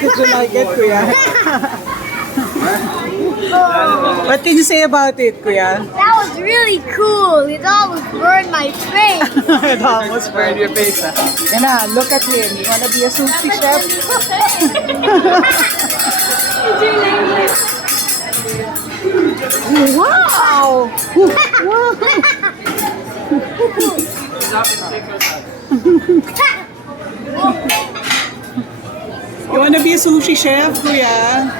Did you like it, Kuya? What can you say about it, Kuya? That was really cool. It almost burned my face. It almost burned your face. Yan na, look at him. You wanna be a sushi chef? Wow! Wow! You wanna be a sushi chef, Kuya?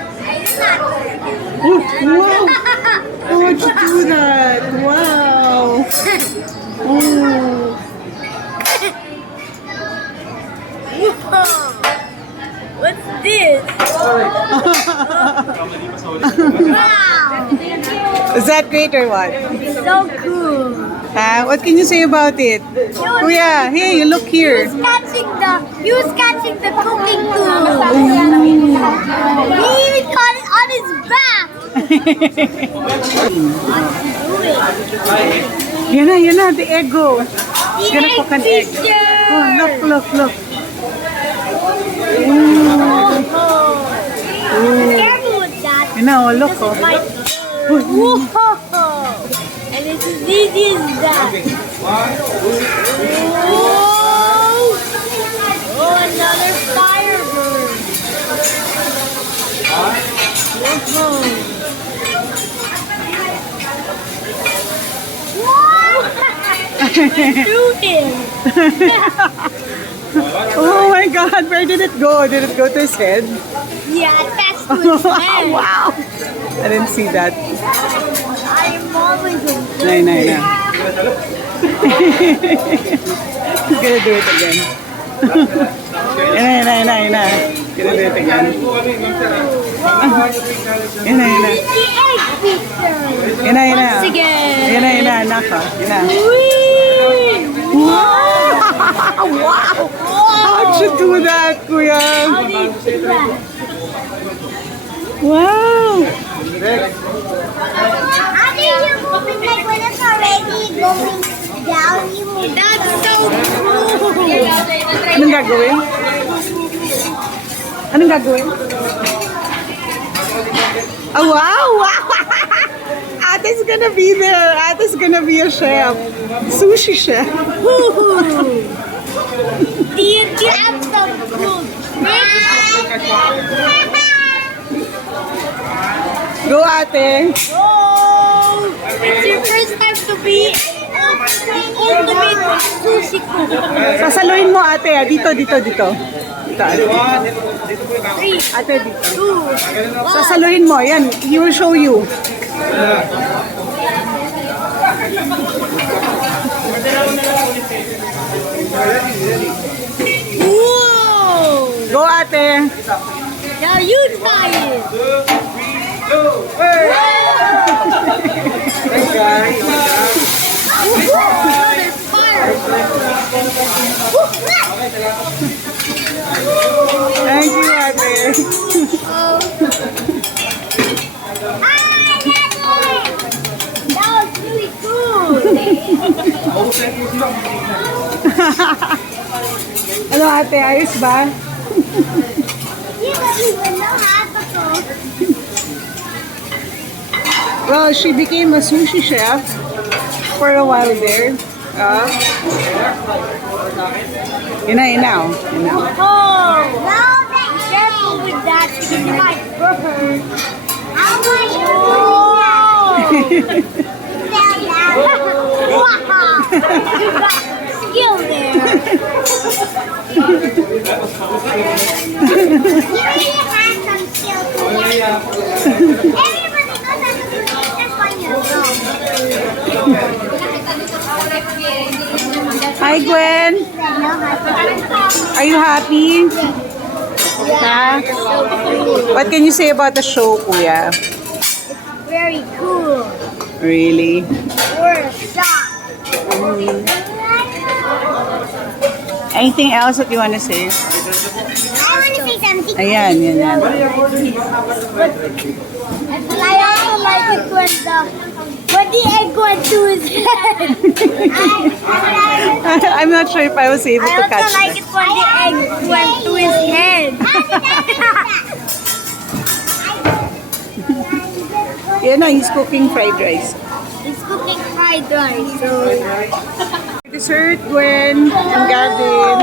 Oh, wow! How would you do that? Wow! Oh! What's this? Wow! Is that great or what? So cool. What can you say about it? Kuya, hey, look here. He was catching the cooking tool. He even caught it on his back. Yan na, the egg go. He's gonna cook an egg. Oh, look. Careful with that. Yan na, oh, look, oh. Whoa! And it's as easy as that. Whoa! Oh, another firebird. Shoot him! Oh my God, where did it go? Did it go to his head? Yeah, that's to his head. Wow! I didn't see that. I am always a Nay. He's gonna do it again. Yan na. Gonna do it again. Yan na. the egg picture. Yan na. Once again. Yan na, naka. Yan na. Whee! Wow! How'd you do that, Kuya? How do you do that? Wow! How do you move it like when it's already going down? You move. That's so cool. Anong gagawin? Oh, wow! Ate's gonna be there. Ate's gonna be a chef. Sushi chef. Do you have some cool tricks? Go, Ate. Oh! It's your first time to be ultimate sushi cook. Sasaluhin mo, Ate. Dito. Dito, Ate. Three, Ate, dito. two, one. Sasaluhin mo. Yan, he will show you. Whoa! Go, Ate. Now you try it. Another fire. Thank you, Ate. That was really cool. Ano, Ate? Ayos ba? You don't even know how to cook. Well, she became a sushi chef for a while there. Yun na. Oh, be careful with that because you might burn. How are you doing that? Wow! You got skill there. You really have some skill to that. Everybody knows how to do this. That's why you're wrong. Hi, Gwen. Are you happy? Yeah. What can you say about the show, Kuya? Very cool. Really? We're shocked. Anything else that you want to say? I want to say something. Ayan, yan, yan. I also like it when the egg went to his head. I'm not sure if I was able to I catch also like that. it when the egg went to his head. Yan na, he's cooking fried rice. He's cooking fried rice. So. Dessert, Gwen and Gavin.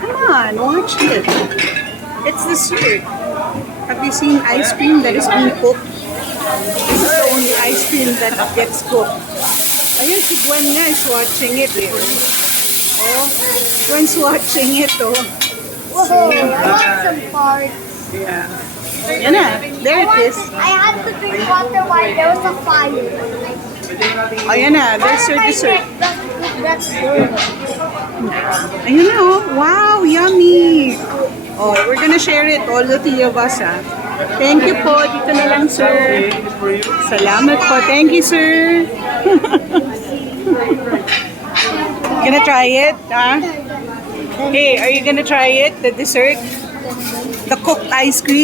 Come on, watch it. It's dessert. Have you seen ice cream that is being cooked? This is the only ice cream that gets cooked. Ayun, si Gwen nga is watching it. Eh. Oh, Gwen's watching it, oh. Whoa, I want some parts. Yeah. Yan na, there it is. I had to drink water while there was a fire. Oh, yan na, there's your dessert. That's good. Ayun na, oh. Wow, yummy. Oh, we're gonna share it, all the three of us, ah. Thank you po. Dito na lang, sir. Salamat po. Thank you, sir. Gonna try it, huh? Hey, are you gonna try it, the dessert? The cooked ice cream?